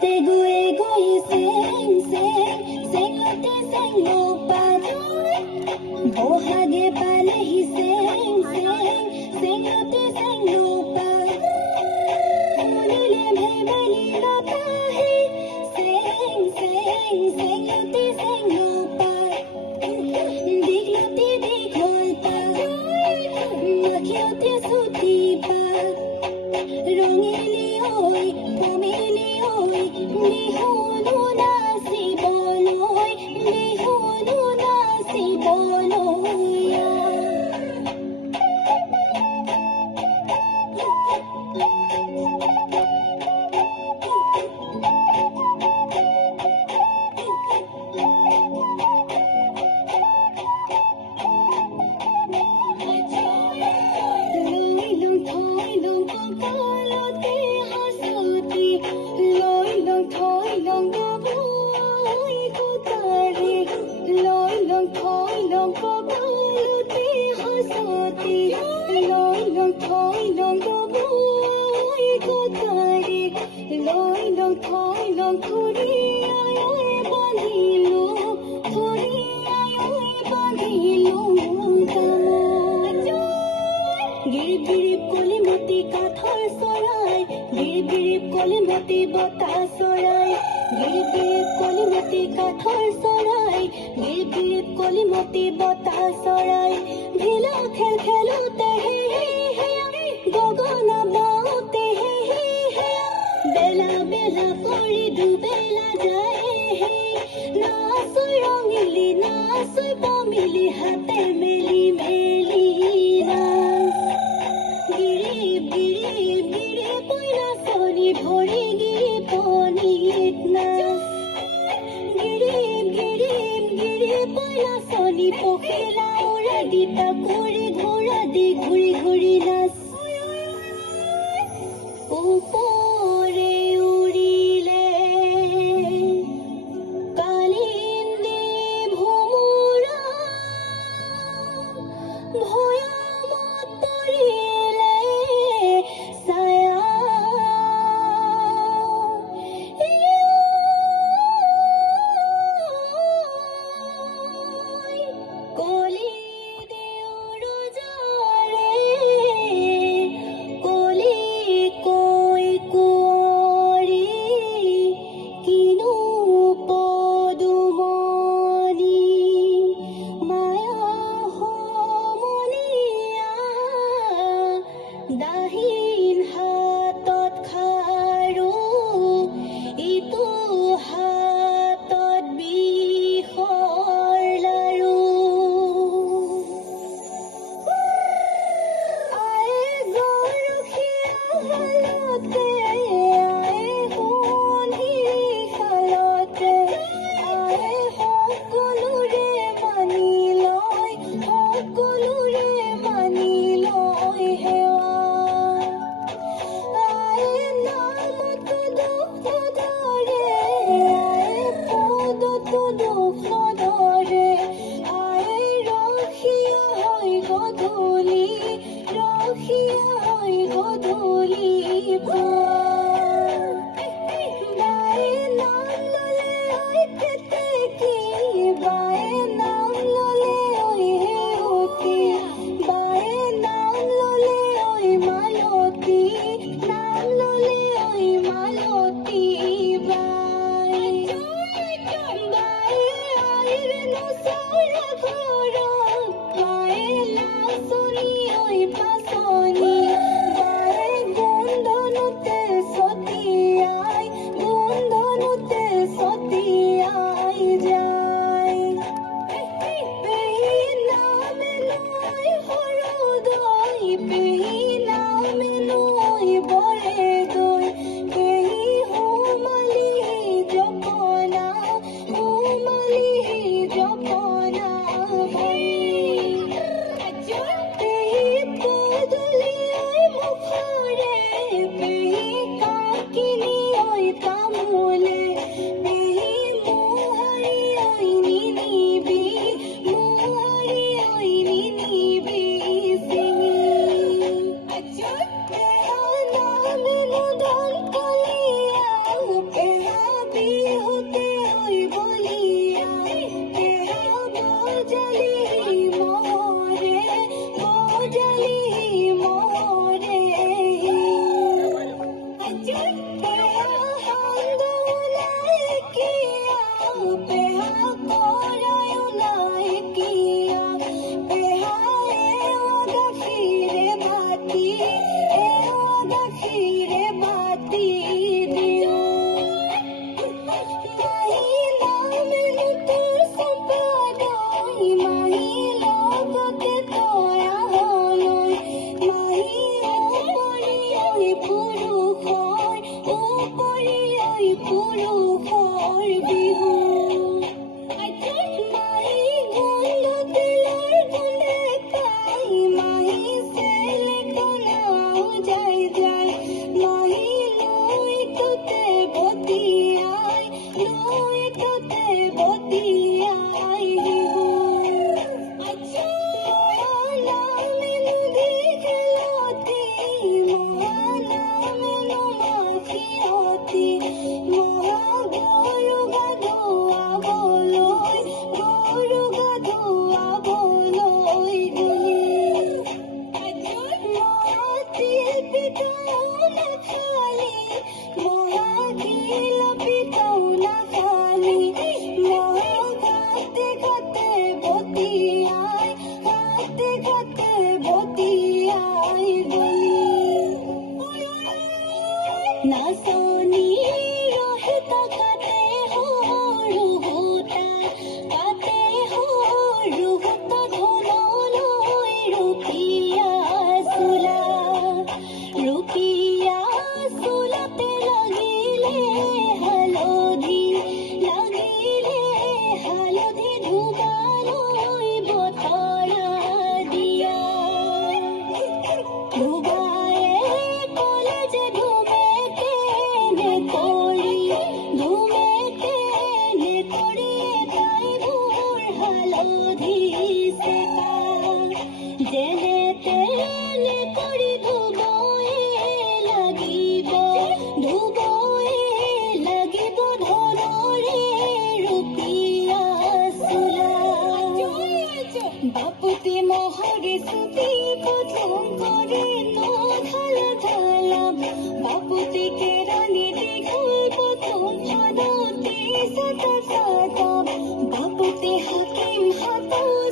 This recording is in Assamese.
te gue gue sing sing sing te sing lo pa bohage pale hi sing sing sing te sing lo pa nile me bali la pa hai sing sing sing te sing lo pa diglate dikhota makhiyote suti pa rongili oi pomili oi bihono nasi boloi bihono nasi boloya বতাহ চৰাই গিৰিপ কলিমতি কাঠৰ চৰাই গিৰিপ কলিমতি বতাহ চৰাই ঢিলা খেল খেলোতে হে হেয়া গগন বাওঁতে হে হেয়া বেলা বেলা কৰি দুবেলা যায় হে নাচৈ ৰঙিলি নাচৈ পমিলি হাতে মেলি মেলি নাচ গিৰিপ গিৰিপ গিৰিপ নাচনি ভৰি নাচনি পখিলা উৰা গীতা কৰি ঘোঁৰা দি ঘূৰি ঘূৰি নাচ ওপৰে উৰিলে কালিন্দী ভোমোৰা ভৈয়ামত পৰিলে ছায়া দাহিন হাতত খাৰু ইটো হাতত বিষৰ লাৰু আয়ে গৰখীয়া হালতে আয়ে সোণী শালতে আয়ে সকলোৰে মানি লয় সকলোৰে মানি লয় হেৱা ৰাতি এয়া গাখীৰে বাতি দিওঁ মাহী নামেনো তোৰ সম্পাদন মাহী লগতে তই আহলৈ মাহী উপৰি ঐ পুৰুষৰ উপৰি ঐ পুৰুষৰ বিহু মাহী গোন্ধ তেলৰ গোন্ধে পাই মাহী চেলেকনাও যাই যাই মাহী লৈ তোতে বতিয়াই বিহু নামেনো দীঘলতি নামেনো মাখিয়তী গৰু গা ধুৱাবলৈ তিল পিঠাও নাখালি তিল পিঠাও নাখালি ঘাটে ঘাটে বতিয়াই গলি নাচনী ৰহিতা কাটে সৰুহোতা ধনলৈ ৰুপিয়া চোলাতে লাগিলে হালধি ধুবালৈ বতৰা দিয়া ধুবায়ে ক'লে যে ধুমেকে নেকৰি তাই মোৰ হালধি চেকা যেনে তেনে কৰি ধুবয়ে লাগিব ধনৰে ৰুপিয়া চোলা বাপুতি মহৰি চুটি প্ৰথম কৰি নখাল ঢালাম বাপুতি কেৰাণী দীঘল প্ৰথম চাদতি চাটাম বাপুতি হাকিম হাতত